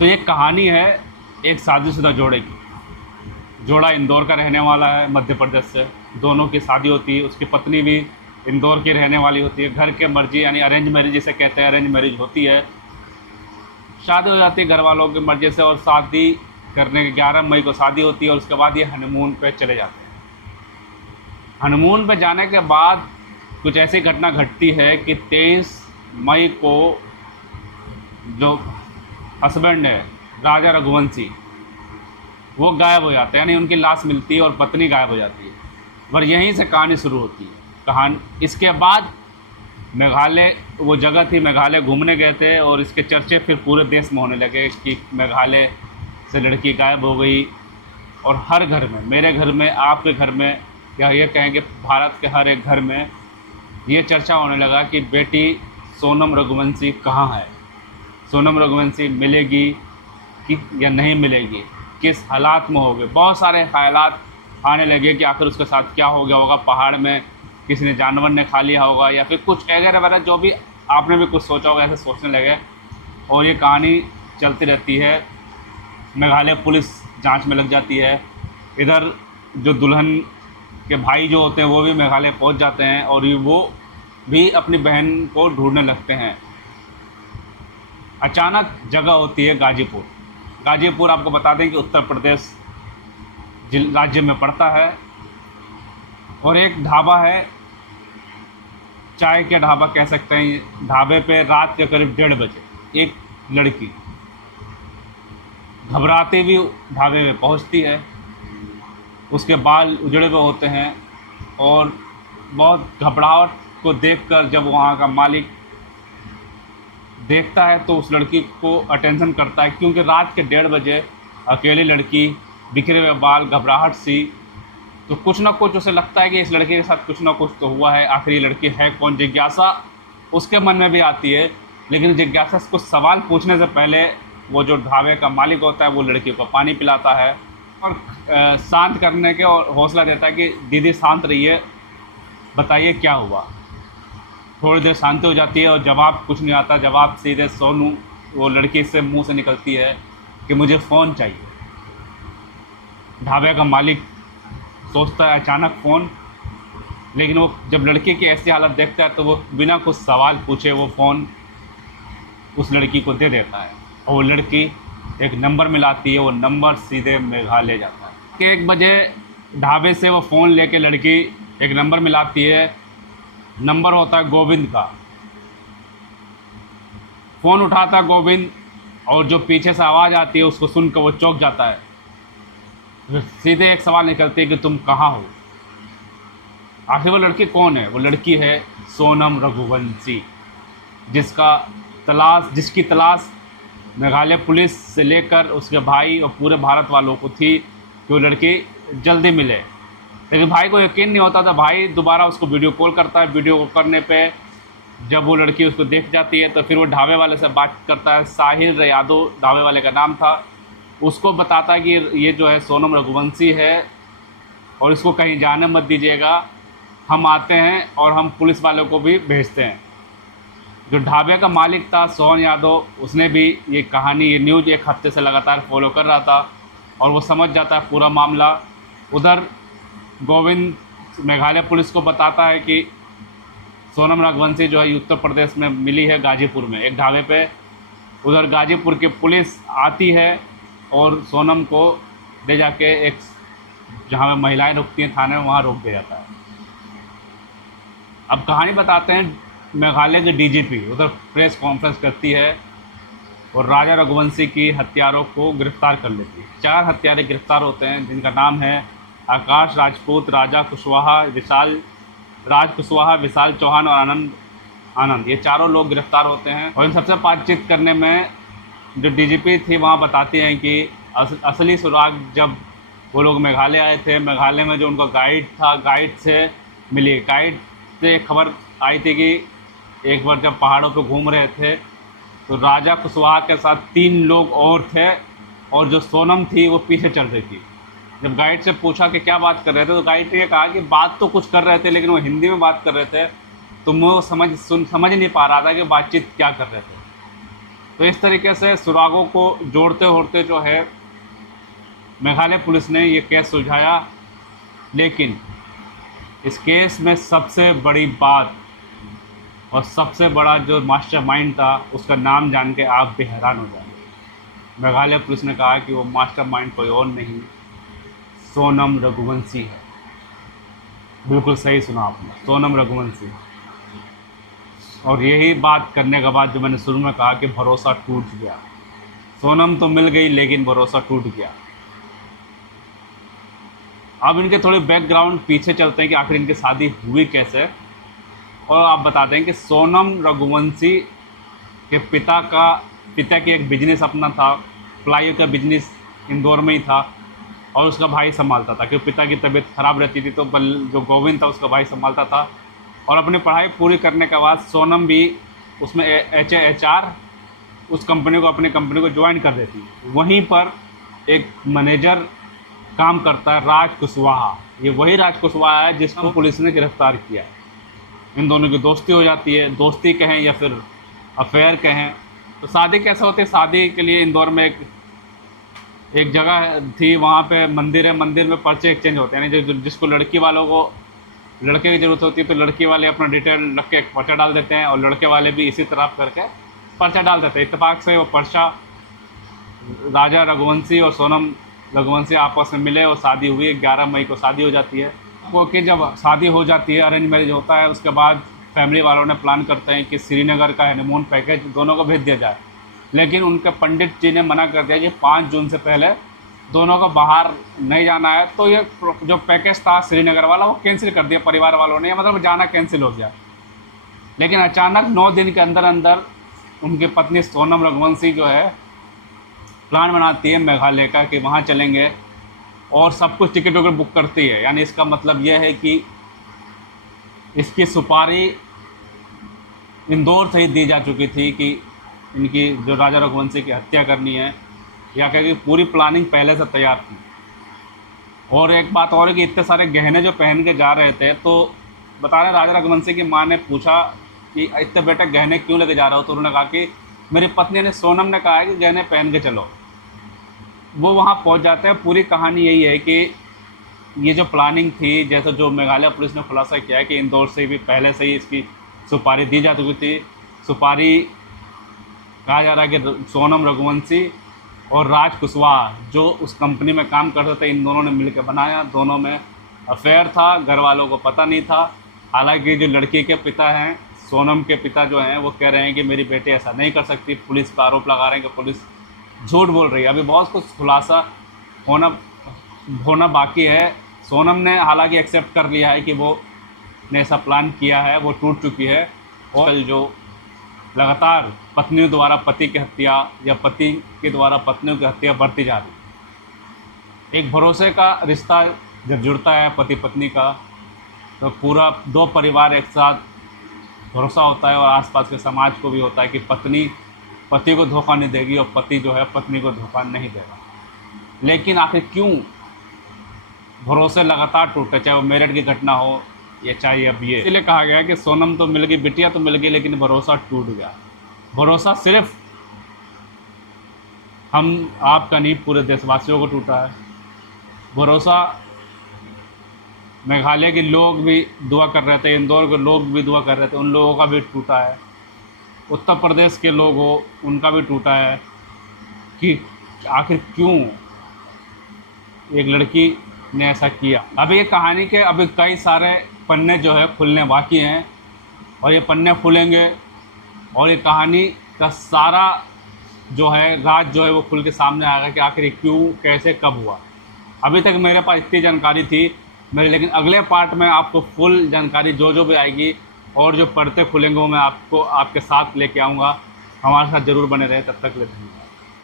तो ये कहानी है एक शादीशुदा जोड़े की। जोड़ा इंदौर का रहने वाला है, मध्य प्रदेश से। दोनों की शादी होती है, उसकी पत्नी भी इंदौर की रहने वाली होती है। घर के मर्जी यानी अरेंज मैरिज जिसे कहते हैं, अरेंज मैरिज होती है। शादी हो जाती है घर वालों की मर्जी से, और शादी करने के 11 मई को शादी होती है, और उसके बाद ये हनीमून पे चले जाते हैं। हनीमून पे जाने के बाद कुछ ऐसी घटना घटती है कि 23 मई को जो हस्बैंड है राजा रघुवंशी, वो गायब हो जाते हैं, यानी उनकी लाश मिलती है और पत्नी गायब हो जाती है। पर यहीं से कहानी शुरू होती है। कहानी इसके बाद मेघालय, वो जगह थी, मेघालय घूमने गए थे, और इसके चर्चे फिर पूरे देश में होने लगे कि मेघालय से लड़की गायब हो गई। और हर घर में, मेरे घर में, आपके घर में, या ये कहेंगे भारत के हर एक घर में ये चर्चा होने लगा कि बेटी सोनम रघुवंशी कहाँ है, सोनम रघुवंशी मिलेगी कि या नहीं मिलेगी, किस हालात में होगे। बहुत सारे ख्यालात आने लगे कि आखिर उसके साथ क्या हो गया होगा, पहाड़ में किसी ने, जानवर ने खा लिया होगा, या फिर कुछ वगैरह वगैरह, जो भी आपने भी कुछ सोचा होगा, ऐसे सोचने लगे। और ये कहानी चलती रहती है। मेघालय पुलिस जांच में लग जाती है। इधर जो दुल्हन के भाई जो होते हैं वो भी मेघालय पहुंच जाते हैं, और वो भी अपनी बहन को ढूंढने लगते हैं। अचानक जगह होती है गाजीपुर। गाजीपुर आपको बता दें कि उत्तर प्रदेश राज्य में पड़ता है। और एक ढाबा है, चाय का ढाबा कह सकते हैं। ढाबे पे रात के करीब 1:30 बजे एक लड़की घबराती हुई ढाबे में पहुंचती है। उसके बाल उजड़े हुए होते हैं, और बहुत घबराहट को देखकर जब वहाँ का मालिक देखता है तो उस लड़की को अटेंशन करता है, क्योंकि रात के 1:30 बजे अकेली लड़की, बिखरे हुए बाल, घबराहट सी, तो कुछ ना कुछ उसे लगता है कि इस लड़की के साथ कुछ ना कुछ तो हुआ है। आखिर ये लड़की है कौन, जिज्ञासा उसके मन में भी आती है। लेकिन जिज्ञासा कुछ सवाल पूछने से पहले वो जो ढाबे का मालिक होता है वो लड़की को पानी पिलाता है, और शांत करने के और हौसला देता है कि दीदी शांत रहिए, बताइए क्या हुआ। थोड़ी देर शांति हो जाती है और जवाब कुछ नहीं आता। जवाब सीधे सोनू, वो लड़की से मुंह से निकलती है कि मुझे फ़ोन चाहिए। ढाबे का मालिक सोचता है अचानक फ़ोन, लेकिन वो जब लड़की की ऐसी हालत देखता है तो वो बिना कुछ सवाल पूछे वो फ़ोन उस लड़की को दे देता है। और वो लड़की एक नंबर मिलाती है, वो नंबर सीधे मेघालय जाता है। कि 1 बजे ढाबे से वो फ़ोन लेके लड़की एक नंबर मिलाती है। नंबर होता है गोविंद का। फ़ोन उठाता गोविंद, और जो पीछे से आवाज़ आती है उसको सुनकर वो चौंक जाता है। सीधे एक सवाल निकलती है कि तुम कहाँ हो। आखिर वो लड़की कौन है? वो लड़की है सोनम रघुवंशी, जिसकी तलाश मेघालय पुलिस से लेकर उसके भाई और पूरे भारत वालों को थी कि वो लड़की जल्दी मिले। लेकिन भाई को यकीन नहीं होता था। भाई दोबारा उसको वीडियो कॉल करता है। वीडियो कॉल करने पे जब वो लड़की उसको देख जाती है तो फिर वो ढाबे वाले से बात करता है। साहिल यादव ढाबे वाले का नाम था। उसको बताता है कि ये जो है सोनम रघुवंशी है, और इसको कहीं जाने मत दीजिएगा, हम आते हैं और हम पुलिस वालों को भी भेजते हैं। जो ढाबे का मालिक था सोहन यादव, उसने भी ये कहानी, ये न्यूज़ 1 हफ्ते से लगातार फॉलो कर रहा था, और वो समझ जाता है पूरा मामला। उधर गोविंद मेघालय पुलिस को बताता है कि सोनम रघुवंशी जो है उत्तर प्रदेश में मिली है, गाजीपुर में एक ढाबे पे। उधर गाजीपुर की पुलिस आती है और सोनम को ले जाके एक, जहाँ में महिलाएं रुकती हैं थाने में, वहाँ रोक दिया जाता है। अब कहानी बताते हैं। मेघालय के डीजीपी उधर प्रेस कॉन्फ्रेंस करती है और राजा रघुवंशी की हत्यारों को गिरफ्तार कर लेती है। 4 हत्यारे गिरफ्तार होते हैं, जिनका नाम है आकाश राजपूत, राज कुशवाहा, विशाल चौहान और आनंद। ये चारों लोग गिरफ्तार होते हैं। और इन सबसे बातचीत करने में जो डीजीपी थी वहाँ बताती हैं कि असली सुराग जब वो लोग मेघालय आए थे, मेघालय में जो उनका गाइड था, गाइड से मिली। गाइड से एक खबर आई थी कि एक बार जब पहाड़ों पे घूम रहे थे तो राजा कुशवाहा के साथ 3 लोग और थे, और जो सोनम थी वो पीछे चल रही थी। जब गाइड से पूछा कि क्या बात कर रहे थे, तो गाइड ने ये कहा कि बात तो कुछ कर रहे थे, लेकिन वो हिंदी में बात कर रहे थे, तो मैं वो समझ नहीं पा रहा था कि बातचीत क्या कर रहे थे। तो इस तरीके से सुरागों को जोड़ते जोड़ते जो है मेघालय पुलिस ने ये केस सुलझाया। लेकिन इस केस में सबसे बड़ी बात और सबसे बड़ा जो मास्टरमाइंड था उसका नाम जान के आप भी हैरान हो जाएंगे। मेघालय पुलिस ने कहा कि वो मास्टरमाइंड कोई और नहीं, सोनम रघुवंशी है। बिल्कुल सही सुना आपने, सोनम रघुवंशी। और यही बात करने के बाद जो मैंने शुरू में कहा कि भरोसा टूट गया। सोनम तो मिल गई लेकिन भरोसा टूट गया। अब इनके थोड़े बैकग्राउंड पीछे चलते हैं कि आखिर इनकी शादी हुई कैसे। और आप बताते हैं कि सोनम रघुवंशी के पिता की एक बिजनेस अपना था, प्लाई का बिजनेस इंदौर में ही था, और उसका भाई संभालता था क्योंकि पिता की तबीयत ख़राब रहती थी तो जो गोविंद था उसका भाई संभालता था। और अपनी पढ़ाई पूरी करने के बाद सोनम भी उसमें HR उस कंपनी को, अपनी कंपनी को ज्वाइन कर देती। वहीं पर एक मैनेजर काम करता है, राज कुशवाहा। ये वही राज कुशवाहा है जिसको पुलिस ने गिरफ्तार किया। इन दोनों की दोस्ती हो जाती है, दोस्ती कहें या फिर अफेयर कहें। तो शादी कैसे होती है? शादी के लिए इंदौर में एक जगह थी, वहाँ पे मंदिर है, मंदिर में पर्चे एक्सचेंज होते हैं, यानी जिसको लड़की वालों को लड़के की ज़रूरत होती है तो लड़की वाले अपना डिटेल रख के पर्चा डाल देते हैं और लड़के वाले भी इसी तरह करके पर्चा डाल देते हैं। इत्तेफाक से वो पर्चा राजा रघुवंशी और सोनम रघुवंशी आपस में मिले और शादी हुई। 11 मई को शादी हो जाती है। क्योंकि जब शादी हो जाती है, अरेंज मैरिज होता है, उसके बाद फैमिली वालों ने प्लान करते हैं कि श्रीनगर का हनीमून पैकेज दोनों को भेज दिया जाए। लेकिन उनके पंडित जी ने मना कर दिया कि 5 जून से पहले दोनों को बाहर नहीं जाना है। तो ये जो पैकेज था श्रीनगर वाला वो कैंसिल कर दिया परिवार वालों ने, मतलब जाना कैंसिल हो गया। लेकिन अचानक 9 दिन के अंदर अंदर उनकी पत्नी सोनम रघुवंशी जो है प्लान बनाती है मेघालय का कि वहाँ चलेंगे और सब कुछ टिकट वगैरह बुक करती है। यानी इसका मतलब यह है कि इसकी सुपारी इंदौर से ही दी जा चुकी थी कि इनकी जो राजा रघुवंशी की हत्या करनी है, या कहें कि पूरी प्लानिंग पहले से तैयार थी। और एक बात और है कि इतने सारे गहने जो पहन के जा रहे थे, तो बता रहे राजा रघुवंशी की माँ ने पूछा कि इतने बेटे गहने क्यों लेके जा रहे हो? तो उन्होंने कहा कि मेरी पत्नी ने, सोनम ने कहा है कि गहने पहन के चलो। वो वहाँ पहुँच जाते हैं। पूरी कहानी यही है कि ये जो प्लानिंग थी, जैसे जो मेघालय पुलिस ने खुलासा किया है कि इंदौर से भी पहले से ही इसकी सुपारी दी जा चुकी थी। सुपारी कहा जा रहा है कि सोनम रघुवंशी और राज कुशवाहा जो उस कंपनी में काम करते थे, इन दोनों ने मिलकर बनाया। दोनों में अफेयर था, घर वालों को पता नहीं था। हालांकि जो लड़की के पिता हैं, सोनम के पिता जो हैं, वो कह रहे हैं कि मेरी बेटी ऐसा नहीं कर सकती। पुलिस पर आरोप लगा रहे हैं कि पुलिस झूठ बोल रही है। अभी बहुत कुछ खुलासा होना बाकी है। सोनम ने हालांकि एक्सेप्ट कर लिया है कि वो ने ऐसा प्लान किया है, वो टूट चुकी है। और जो लगातार पत्नियों द्वारा पति की हत्या या पति के द्वारा पत्नियों की हत्या बढ़ती जा रही। एक भरोसे का रिश्ता जब जुड़ता है पति पत्नी का, तो पूरा 2 परिवार एक साथ भरोसा होता है और आसपास के समाज को भी होता है कि पत्नी पति को धोखा नहीं देगी और पति जो है पत्नी को धोखा नहीं देगा। लेकिन आखिर क्यों भरोसे लगातार टूटे, चाहे वो मेरठ की घटना हो या चाहे अब ये। इसलिए कहा गया है कि सोनम तो मिल गई, बिटिया तो मिल गई, लेकिन भरोसा टूट गया। भरोसा सिर्फ हम आपका नहीं, पूरे देशवासियों को टूटा है। भरोसा मेघालय के लोग भी दुआ कर रहे थे, इंदौर के लोग भी दुआ कर रहे थे, उन लोगों का भी टूटा है। उत्तर प्रदेश के लोग हो, उनका भी टूटा है कि आखिर क्यों एक लड़की ने ऐसा किया। अभी ये कहानी के अभी कई सारे पन्ने जो है खुलने बाकी हैं और ये पन्ने खुलेंगे और ये कहानी का सारा जो है राज जो है वो खुल के सामने आएगा कि आखिर क्यों, कैसे, कब हुआ। अभी तक मेरे पास इतनी जानकारी थी मेरे, लेकिन अगले पार्ट में आपको फुल जानकारी जो भी आएगी और जो पर्दे खुलेंगे वो मैं आपको आपके साथ लेके आऊँगा। हमारे साथ ज़रूर बने रहे। तब तक ले धन्यवाद।